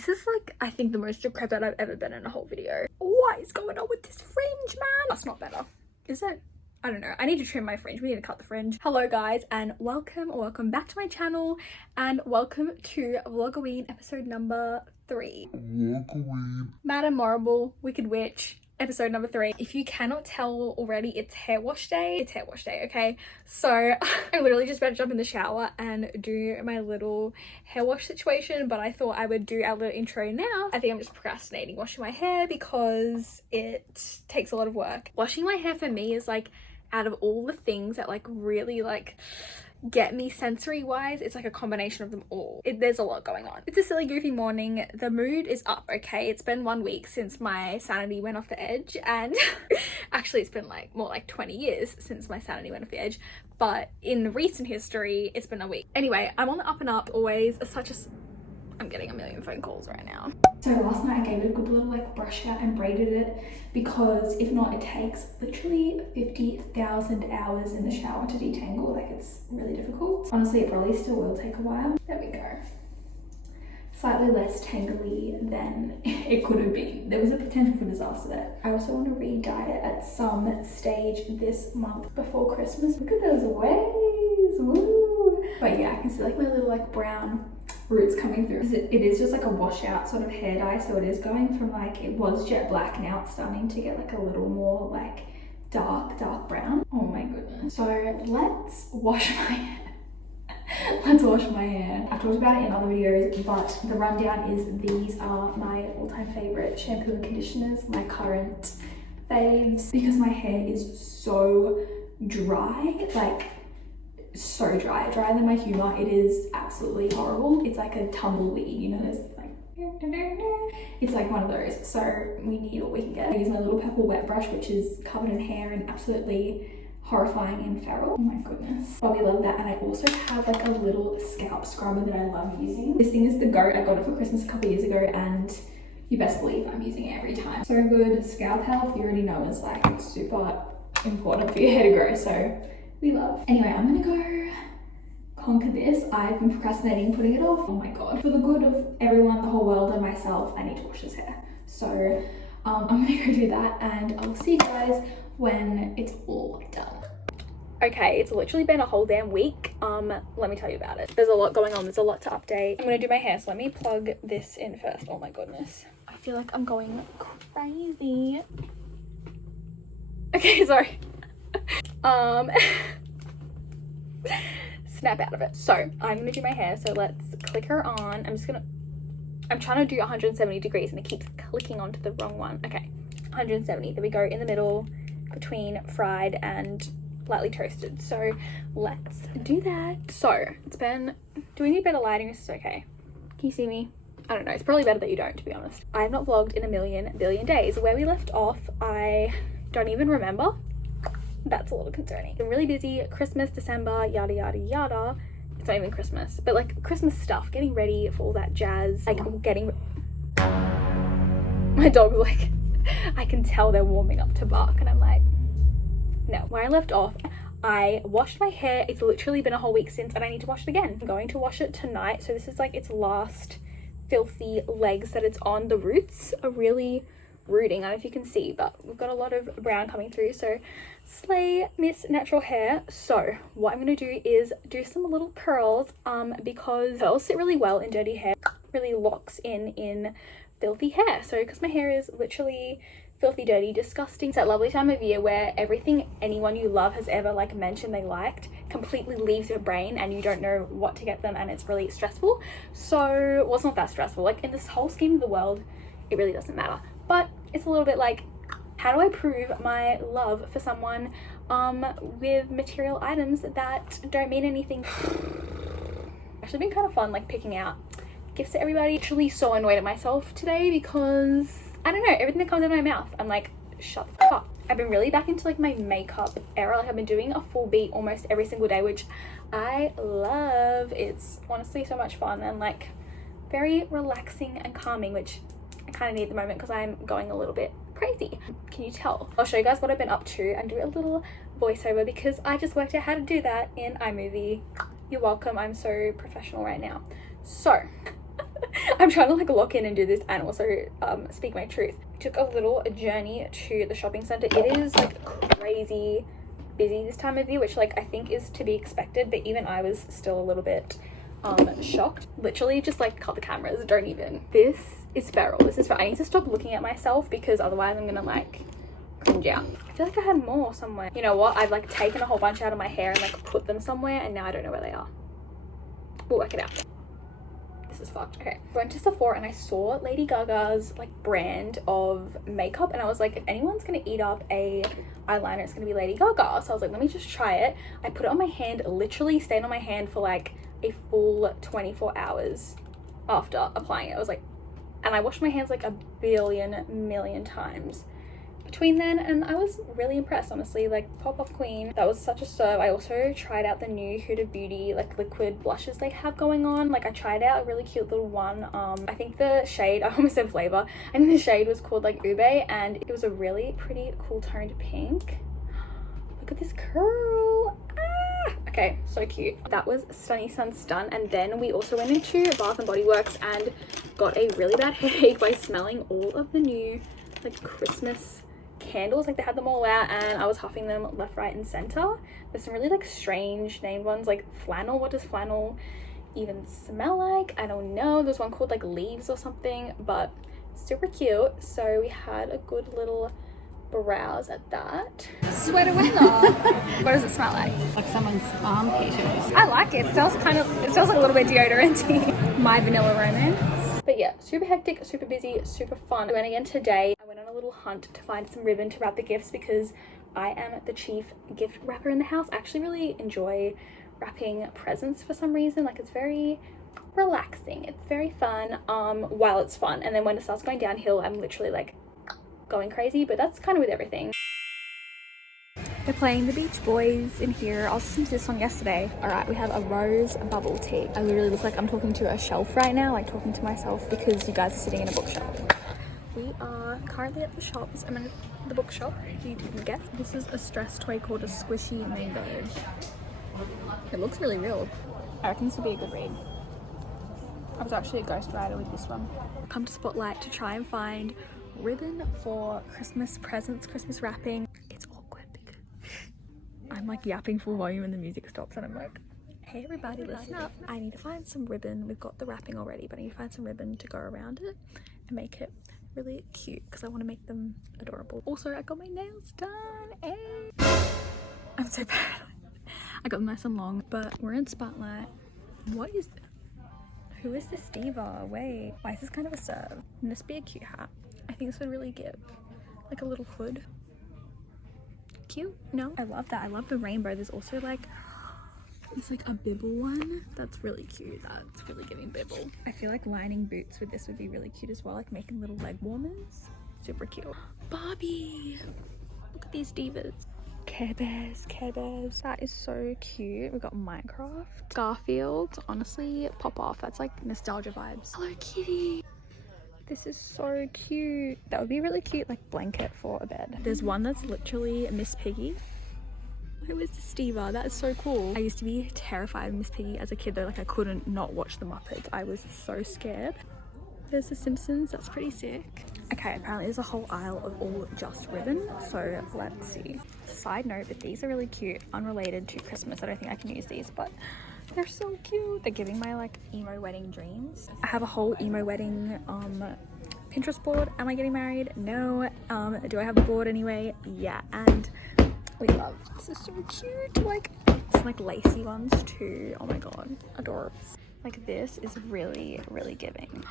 This is like, I think the most decrepit I've ever been in a whole video. What is going on with this fringe, man? That's not better. Is it? I don't know. I need to trim my fringe. We need to cut the fringe. Hello guys, and welcome back to my channel, and welcome to Vlogmas episode number 3. Madam Morrible, Wicked Witch, episode number 3. If you cannot tell already, it's hair wash day. It's hair wash day, okay? So I literally just about to jump in the shower and do my little hair wash situation, but I thought I would do our little intro now. I think I'm just procrastinating washing my hair because it takes a lot of work. Washing my hair for me is like, out of all the things that like really like get me sensory wise, it's like a combination of them all. There's a lot going on. It's a silly goofy morning. The mood is up, okay? It's been 1 week since my sanity went off the edge, and actually it's been like more like 20 years since my sanity went off the edge, but in recent history it's been a week. Anyway, I'm on the up and up always. I'm getting a million phone calls right now. So last night I gave it a good little like brush out and braided it, because if not, it takes literally 50,000 hours in the shower to detangle. Like, it's really difficult. Honestly, it probably still will take a while. There we go. Slightly less tangly than it could have been. There was a potential for disaster there. I also want to re-dye it at some stage this month before Christmas. Look at those waves, woo! But yeah, I can see like my little like brown roots coming through. It is just like a washout sort of hair dye, so it is going from like, it was jet black, now it's starting to get like a little more like dark brown. Oh my goodness. So let's wash my hair. Let's wash my hair. I've talked about it in other videos, but the rundown is these are my all-time favorite shampoo and conditioners, my current faves, because my hair is so dry, like so drier than my humor. It is absolutely horrible. It's like a tumbleweed, you know, there's like, it's like one of those. So we need what we can get. I use my little purple wet brush, which is covered in hair and absolutely horrifying and feral. Oh my goodness, but we love that. And I also have like a little scalp scrubber that I love using. This thing is the GOAT. I got it for Christmas a couple years ago, and you best believe I'm using it every time. So good. Scalp health, you already know, is like super important for your hair to grow, so we love. Anyway, I'm gonna go conquer this. I've been procrastinating putting it off. Oh my god. For the good of everyone, the whole world, and myself, I need to wash this hair. So I'm gonna go do that, and I'll see you guys when it's all done. Okay, it's literally been a whole damn week. Let me tell you about it. There's a lot going on. There's a lot to update. I'm gonna do my hair, so let me plug this in first. Oh my goodness. I feel like I'm going crazy. Okay, sorry. Snap out of it. So I'm gonna do my hair, so let's click her on. I'm trying to do 170 degrees and it keeps clicking onto the wrong one. Okay, 170. There we go, in the middle between fried and lightly toasted. So let's do that. So it's been, do we need better lighting? This is okay. Can you see me? I don't know, it's probably better that you don't, to be honest. I have not vlogged in a billion days. Where we left off, I don't even remember. That's a little concerning. I'm really busy. Christmas, December, yada yada yada. It's not even Christmas, but like Christmas stuff, getting ready for all that jazz, like getting, my dog's like, I can tell they're warming up to bark, and I'm like, no. Where I left off, I washed my hair. It's literally been a whole week since, and I need to wash it again. I'm going to wash it tonight. So this is like its last filthy legs that it's on. The roots are really rooting. I don't know if you can see, but we've got a lot of brown coming through, so slay Miss Natural Hair. So what I'm going to do is do some little curls, because curls sit really well in dirty hair, really locks in filthy hair. So because my hair is literally filthy, dirty, disgusting, it's that lovely time of year where everything anyone you love has ever like mentioned they liked completely leaves your brain, and you don't know what to get them, and it's really stressful. So, well, it's not that stressful, like in this whole scheme of the world it really doesn't matter, but it's a little bit like, how do I prove my love for someone with material items that don't mean anything? Actually been kind of fun like picking out gifts to everybody. Actually so annoyed at myself today because I don't know, everything that comes out of my mouth, I'm like, shut the fuck up. I've been really back into like my makeup era. Like I've been doing a full beat almost every single day, which I love. It's honestly so much fun and like very relaxing and calming, which I kind of need at the moment because I'm going a little bit crazy. Can you tell? I'll show you guys what I've been up to and do a little voiceover because I just worked out how to do that in iMovie. You're welcome. I'm so professional right now. So I'm trying to like lock in and do this and also speak my truth. We took a little journey to the shopping center. It is like crazy busy this time of year, which like I think is to be expected, but even I was still a little bit shocked. Literally just like cut the cameras, don't even. This is feral. This is feral. I need to stop looking at myself because otherwise I'm gonna like cringe out. I feel like I had more somewhere. You know what? I've like taken a whole bunch out of my hair and like put them somewhere and now I don't know where they are. We'll work it out. This is fucked. Okay, went to Sephora and I saw Lady Gaga's like brand of makeup and I was like, if anyone's gonna eat up a eyeliner, it's gonna be Lady Gaga. So I was like, let me just try it. I put it on my hand, literally stayed on my hand for like a full 24 hours after applying it. I was like, and I washed my hands like a million times between then, and I was really impressed, honestly. Like, pop off queen. That was such a serve. I also tried out the new Huda Beauty like liquid blushes they have going on. Like, I tried out a really cute little one. I think the shade, I almost said flavor, and the shade was called like Ube, and it was a really pretty cool toned pink. Look at this curl. Ah! Okay, so cute. That was Stunny Sun Stun. And then we also went into Bath and Body Works and got a really bad headache by smelling all of the new like Christmas candles. Like, they had them all out and I was huffing them left, right and center. There's some really like strange named ones like flannel. What does flannel even smell like? I don't know. There's one called like leaves or something, but super cute. So we had a good little browse at that. Sweater weather. What does it smell like? Like someone's armpit. I like it. It smells like a little bit deodorant-y. My vanilla romance. But yeah, super hectic, super busy, super fun. I went again today. I went on a little hunt to find some ribbon to wrap the gifts because I am the chief gift wrapper in the house. I actually really enjoy wrapping presents for some reason. Like, it's very relaxing. It's very fun while it's fun. And then when it starts going downhill, I'm literally like going crazy, but that's kind of with everything. They're playing the Beach Boys in here. I was listening to this song yesterday. All right, we have a rose bubble tea. I literally look like I'm talking to a shelf right now, like talking to myself because you guys are sitting in a bookshop. We are currently at the shops. I'm in the bookshop, if you didn't guess. This is a stress toy called a Squishy Mango. It looks really real. I reckon this would be a good read. I was actually a ghostwriter with this one. Come to Spotlight to try and find ribbon for Christmas presents, Christmas wrapping. It's awkward because I'm like yapping full volume and the music stops and I'm like, hey everybody, listen up. I need to find some ribbon. We've got the wrapping already, but I need to find some ribbon to go around it and make it really cute because I want to make them adorable. Also, I got my nails done. Hey. I'm so bad. I got them nice and long, but we're in Spotlight. What is this? Who is this diva? Wait, why is this kind of a serve? Wouldn't this be a cute hat? I think this would really give like a little hood. Cute? No? I love that. I love the rainbow. There's also like, it's like a bibble one. That's really cute. That's really giving bibble. I feel like lining boots with this would be really cute as well. Like making little leg warmers. Super cute. Barbie! Look at these divas. Care Bears, Care Bears. That is so cute. We've got Minecraft. Garfield. Honestly, pop off. That's like nostalgia vibes. Hello Kitty. This is so cute. That would be really cute, like blanket for a bed. There's one that's literally Miss Piggy. Who is this diva? That is so cool. I used to be terrified of Miss Piggy as a kid though. Like, I couldn't not watch the Muppets. I was so scared. There's the Simpsons. That's pretty sick. Okay, apparently there's a whole aisle of all just ribbon. So let's see. Side note, but these are really cute. Unrelated to Christmas. I don't think I can use these, but they're so cute. They're giving my like emo wedding dreams. I have a whole emo wedding Pinterest board. Am I getting married? No. Do I have the board anyway? Yeah. And we love, this is so cute. Like, some like lacy ones too. Oh my god, adorable. Like, this is really giving.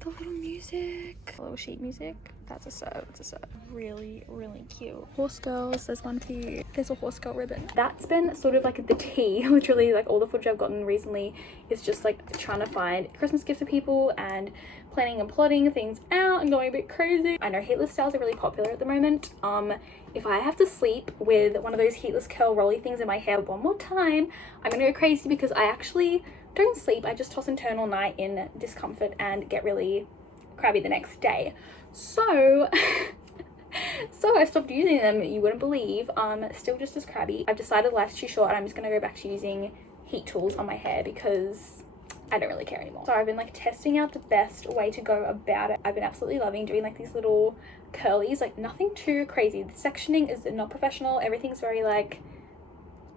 The little music, the little sheet music. That's a serve. It's a serve. Really cute. Horse girls, there's one for you. There's a horse girl ribbon. That's been sort of like the tea. Literally, like all the footage I've gotten recently is just like trying to find Christmas gifts for people and planning and plotting things out and going a bit crazy. I know heatless styles are really popular at the moment. If I have to sleep with one of those heatless curl rolly things in my hair one more time, I'm gonna go crazy because I actually don't sleep. I just toss and turn all night in discomfort and get really crabby the next day. So I stopped using them. You wouldn't believe. Still just as crabby. I've decided life's too short and I'm just gonna go back to using heat tools on my hair because I don't really care anymore. So I've been like testing out the best way to go about it. I've been absolutely loving doing like these little curlies, like nothing too crazy. The sectioning is not professional. Everything's very like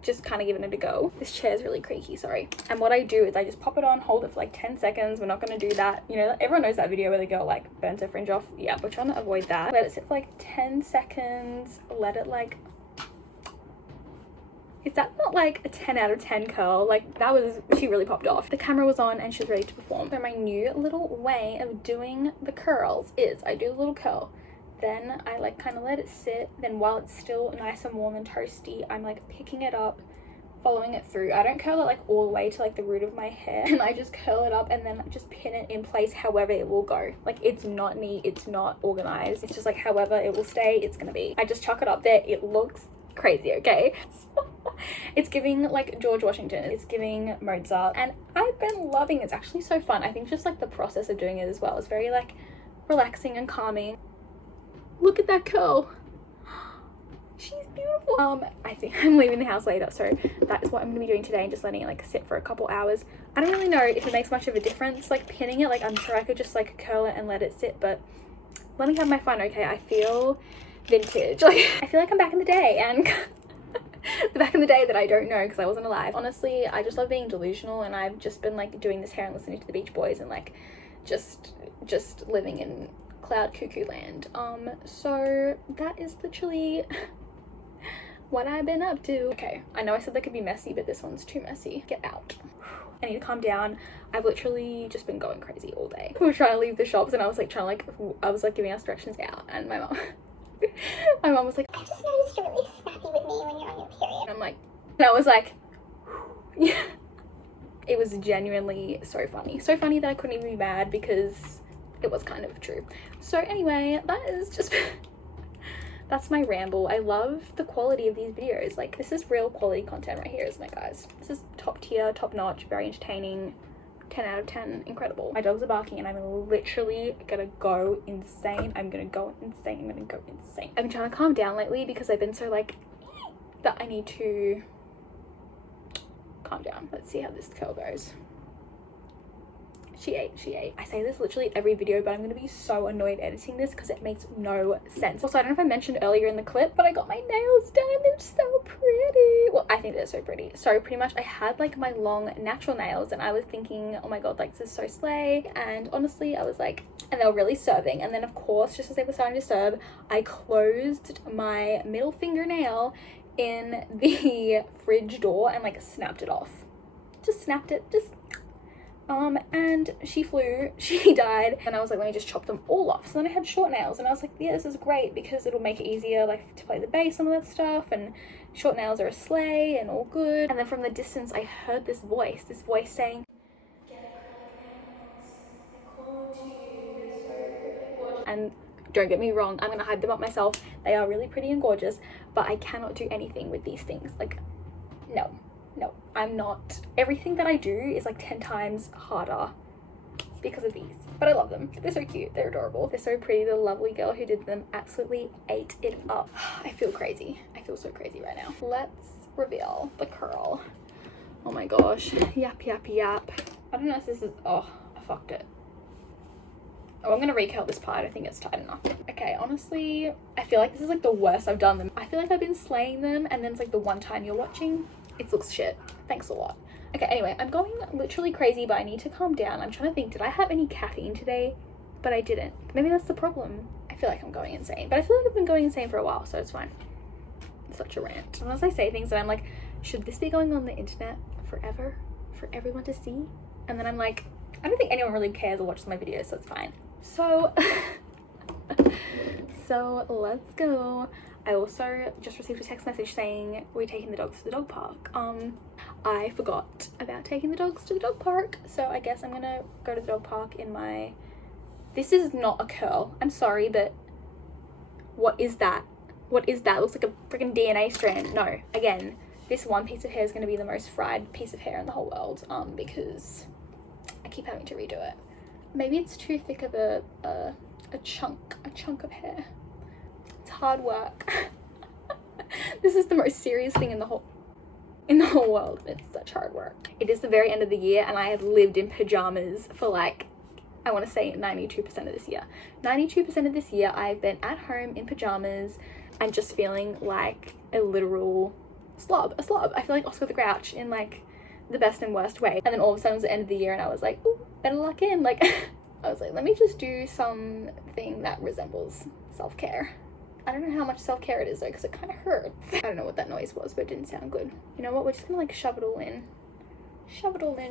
just kind of giving it a go. This chair is really creaky, sorry. And what I do is I just pop it on, hold it for like 10 seconds. We're not going to do that. You know, everyone knows that video where the girl like burns her fringe off. Yeah, we're trying to avoid that. Let it sit for like 10 seconds. Let it like... Is that not like a 10 out of 10 curl? Like that was... She really popped off. The camera was on and she was ready to perform. So my new little way of doing the curls is I do a little curl. Then I like kind of let it sit. Then while it's still nice and warm and toasty, I'm like picking it up, following it through. I don't curl it like all the way to like the root of my hair, and I just curl it up and then just pin it in place however it will go. Like it's not neat, it's not organized, it's just like however it will stay, it's gonna be. I just chuck it up there. It looks crazy, okay? It's giving like George Washington, it's giving Mozart, and I've been loving it. It's actually so fun. I think just like the process of doing it as well is very like relaxing and calming. Look at that curl. She's beautiful. I think I'm leaving the house later, so that is what I'm gonna be doing today, and just letting it like sit for a couple hours. I don't really know if it makes much of a difference like pinning it. Like I'm sure I could just like curl it and let it sit, but let me have my fun, okay? I feel vintage. Like I feel like I'm back in the day, and the back in the day that I don't know because I wasn't alive. Honestly, I just love being delusional, and I've just been like doing this hair and listening to the Beach Boys and like just living in cloud cuckoo land. So that is literally what I've been up to. Okay, I know I said that could be messy, but this one's too messy. Get out. I need to calm down. I've literally just been going crazy all day. We were trying to leave the shops and I was like I was like giving us directions out, and my mom was like, I just noticed you're really snappy with me when you're on your period. and I'm like, and I was like, yeah. It was genuinely so funny that I couldn't even be mad because it was kind of true. So anyway, that is just that's my ramble. I love the quality of these videos. Like this is real quality content right here, isn't it, guys? This is top tier, top notch, very entertaining, 10 out of 10, incredible. My dogs are barking and I'm literally gonna go insane. I'm gonna go insane. I've been trying to calm down lately because I've been so like that I need to calm down. Let's see how this curl goes. She ate. I say this literally every video, but I'm gonna be so annoyed editing this because it makes no sense. Also, I don't know if I mentioned earlier in the clip, but I got my nails done. They're so pretty. Well, I think they're so pretty. So pretty much I had like my long natural nails and I was thinking, oh my god, like this is so slay. And honestly, I was like, and they were really serving. And then of course, just as they were starting to serve, I closed my middle fingernail in the fridge door and like snapped it off. Just snapped it, and she died, and I was like, let me just chop them all off. So then I had short nails and I was like, yeah, this is great because it'll make it easier like to play the bass and all that stuff, and short nails are a slay and all good. And then from the distance I heard this voice saying, get acrylic nails, they're calling to you, they're so like gorgeous. And don't get me wrong, I'm gonna hype them up myself, they are really pretty and gorgeous, but I cannot do anything with these things. Like no, I'm not. Everything that I do is like 10 times harder because of these, but I love them. They're so cute, they're adorable, they're so pretty. The lovely girl who did them absolutely ate it up. I feel crazy. I feel so crazy right now. Let's reveal the curl. Oh my gosh, yap. I don't know if this is, oh, I fucked it. Oh, I'm gonna recurl this part. I think it's tight enough. Okay, honestly, I feel like this is like the worst I've done them. I feel like I've been slaying them, and then it's like the one time you're watching, it looks shit. Thanks a lot. Okay, anyway, I'm going literally crazy, but I need to calm down. I'm trying to think, did I have any caffeine today? But I didn't. Maybe that's the problem. I feel like I'm going insane, but I feel like I've been going insane for a while, so it's fine. It's such a rant. Sometimes I say things and I'm like, should this be going on the internet forever for everyone to see? And then I'm like, I don't think anyone really cares or watches my videos, so it's fine. So let's go. I also just received a text message saying we're taking the dogs to the dog park. I forgot about taking the dogs to the dog park, so I guess I'm gonna go to the dog park in my... This is not a curl. I'm sorry, but what is that? What is that? It looks like a freaking DNA strand. No, again, this one piece of hair is gonna be the most fried piece of hair in the whole world, because I keep having to redo it. Maybe it's too thick of a chunk of hair. It's hard work. This is the most serious thing in the whole... in the whole world. It's such hard work. It is the very end of the year and I have lived in pajamas for like, I want to say 92% of this year. 92% of this year I've been at home in pajamas and just feeling like a literal slob. I feel like Oscar the Grouch in like the best and worst way. And then all of a sudden it was the end of the year and I was like, ooh, better luck in. Like I was like, let me just do something that resembles self-care. I don't know how much self-care it is though, because it kind of hurts. I don't know what that noise was, but it didn't sound good. You know what, we're just gonna like shove it all in.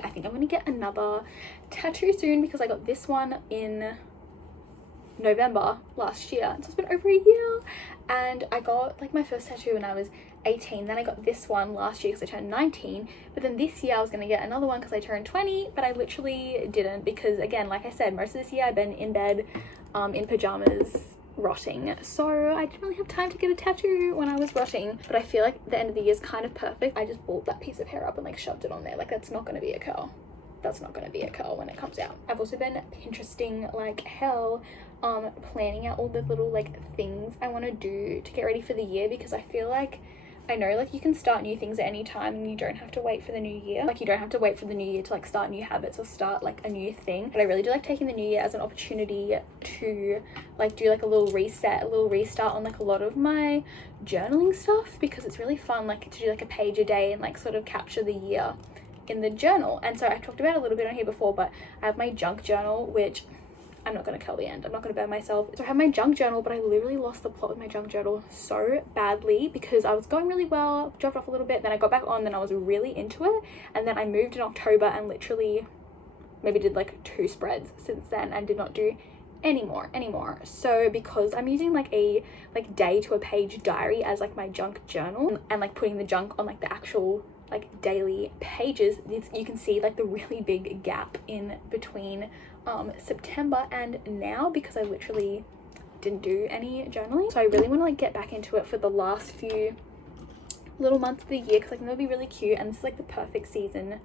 I think I'm gonna get another tattoo soon because I got this one in November last year, so it's been over a year. And I got like my first tattoo when I was 18, then I got this one last year because I turned 19, but then this year I was gonna get another one because I turned 20, but I literally didn't because, again, like I said, most of this year I've been in bed in pajamas rotting, so I didn't really have time to get a tattoo when I was rotting. But I feel like the end of the year is kind of perfect. I just balled that piece of hair up and like shoved it on there. Like that's not going to be a curl. That's not going to be a curl when it comes out. I've also been Pinteresting like hell, planning out all the little like things I want to do to get ready for the year, because I feel like, I know like you can start new things at any time and you don't have to wait for the new year. Like you don't have to wait for the new year to like start new habits or start like a new thing. But I really do like taking the new year as an opportunity to like do like a little reset, a little restart on like a lot of my journaling stuff, because it's really fun like to do like a page a day and like sort of capture the year in the journal. And so I talked about it a little bit on here before, but I have my junk journal, which I'm not going to curl the end. I'm not going to burn myself. So I have my junk journal, but I literally lost the plot with my junk journal so badly because I was going really well, dropped off a little bit, then I got back on, then I was really into it. And then I moved in October and literally maybe did like 2 spreads since then and did not do anymore. So because I'm using like a like day to a page diary as like my junk journal and like putting the junk on like the actual like daily pages, you can see like the really big gap in between September and now, because I literally didn't do any journaling. So I really want to like get back into it for the last few little months of the year, because I think it'll be really cute and this is like the perfect season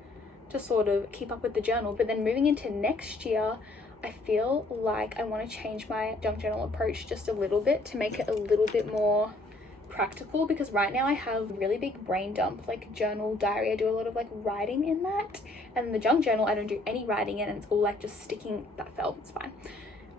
to sort of keep up with the journal. But then moving into next year, I feel like I want to change my junk journal approach just a little bit to make it a little bit more practical, because right now I have a really big brain dump like journal diary. I do a lot of like writing in that, and the junk journal I don't do any writing in, and it's all like just sticking, that fell, it's fine,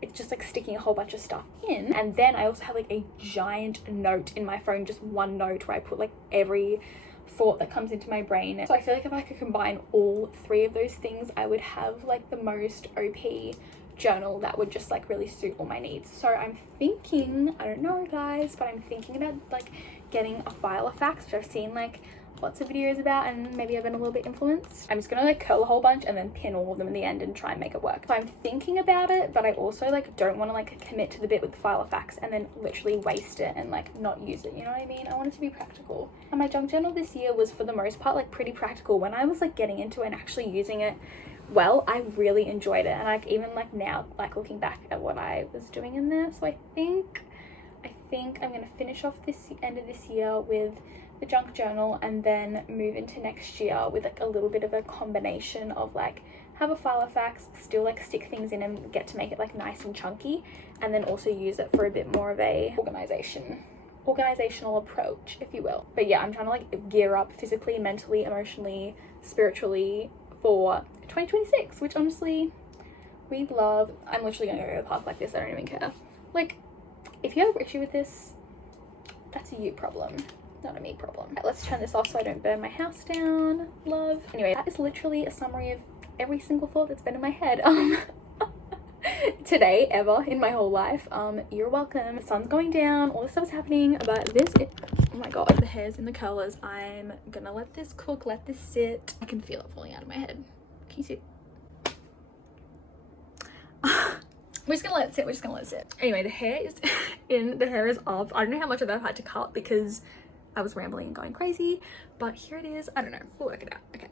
it's just like sticking a whole bunch of stuff in. And then I also have like a giant note in my phone, just one note where I put like every thought that comes into my brain. So I feel like if I could combine all 3 of those things, I would have like the most OP journal that would just like really suit all my needs. So I'm thinking, I don't know guys, but I'm thinking about like getting a file of facts, which I've seen like lots of videos about, and maybe I've been a little bit influenced. I'm just gonna like curl a whole bunch and then pin all of them in the end and try and make it work. So I'm thinking about it, but I also like don't want to like commit to the bit with the file of facts and then literally waste it and like not use it, you know what I mean? I want it to be practical. And my junk journal this year was for the most part like pretty practical. When I was like getting into it and actually using it well, I really enjoyed it, and like even like now like looking back at what I was doing in there. So I think I'm gonna finish off this end of this year with the junk journal and then move into next year with like a little bit of a combination of like have a file of facts, still like stick things in and get to make it like nice and chunky, and then also use it for a bit more of a organizational approach, if you will. But yeah, I'm trying to like gear up physically, mentally, emotionally, spiritually for 2026, which honestly we love. I'm literally gonna go to a park like this. I don't even care. Like, if you have an issue with this, that's a you problem, not a me problem. Right, let's turn this off so I don't burn my house down, love. Anyway, that is literally a summary of every single thought that's been in my head today, ever, in my whole life. You're welcome. The sun's going down, all this stuff's happening, but oh my god, the hair's in the curlers. I'm gonna let this cook, let this sit. I can feel it falling out of my head. Can you see? We're just gonna let it sit. Anyway, the hair is the hair is up. I don't know how much of that I've had to cut because I was rambling and going crazy, but here it is. I don't know, we'll work it out. Okay.